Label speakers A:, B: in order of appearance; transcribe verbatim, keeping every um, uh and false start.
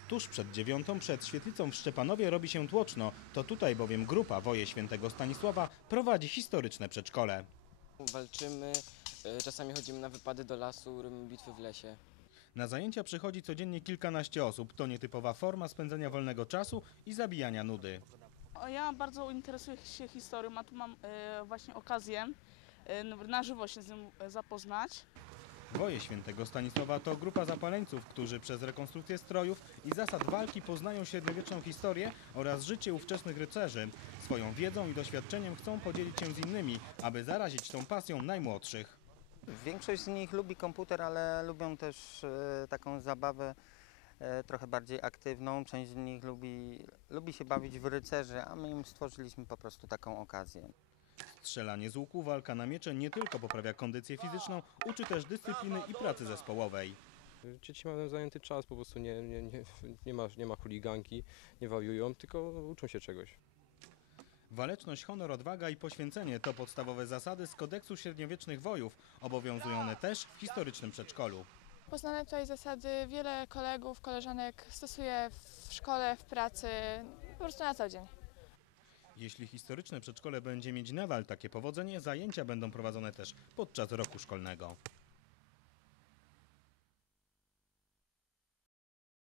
A: Tuż przed dziewiątą przed świetlicą w Szczepanowie robi się tłoczno. To tutaj bowiem grupa Woje Świętego Stanisława prowadzi historyczne przedszkole.
B: Walczymy, czasami chodzimy na wypady do lasu, robimy bitwy w lesie.
A: Na zajęcia przychodzi codziennie kilkanaście osób. To nietypowa forma spędzania wolnego czasu i zabijania nudy.
C: Ja bardzo interesuję się historią, a tu mam e, właśnie okazję e, na żywo się z nim zapoznać.
A: Woje Świętego Stanisława to grupa zapaleńców, którzy przez rekonstrukcję strojów i zasad walki poznają średniowieczną historię oraz życie ówczesnych rycerzy. Swoją wiedzą i doświadczeniem chcą podzielić się z innymi, aby zarazić tą pasją najmłodszych.
D: Większość z nich lubi komputer, ale lubią też e, taką zabawę e, trochę bardziej aktywną. Część z nich lubi, lubi się bawić w rycerzy, a my im stworzyliśmy po prostu taką okazję.
A: Strzelanie z łuku, walka na miecze nie tylko poprawia kondycję fizyczną, uczy też dyscypliny i pracy zespołowej.
E: Dzieci mają zajęty czas, po prostu nie, nie, nie, nie, ma, nie ma chuliganki, nie wariują, tylko uczą się czegoś.
A: Waleczność, honor, odwaga i poświęcenie to podstawowe zasady z kodeksu średniowiecznych wojów. Obowiązują one też w historycznym przedszkolu.
F: Poznane tutaj zasady wiele kolegów, koleżanek stosuje w szkole, w pracy, po prostu na co dzień.
A: Jeśli historyczne przedszkole będzie mieć nadal takie powodzenie, zajęcia będą prowadzone też podczas roku szkolnego.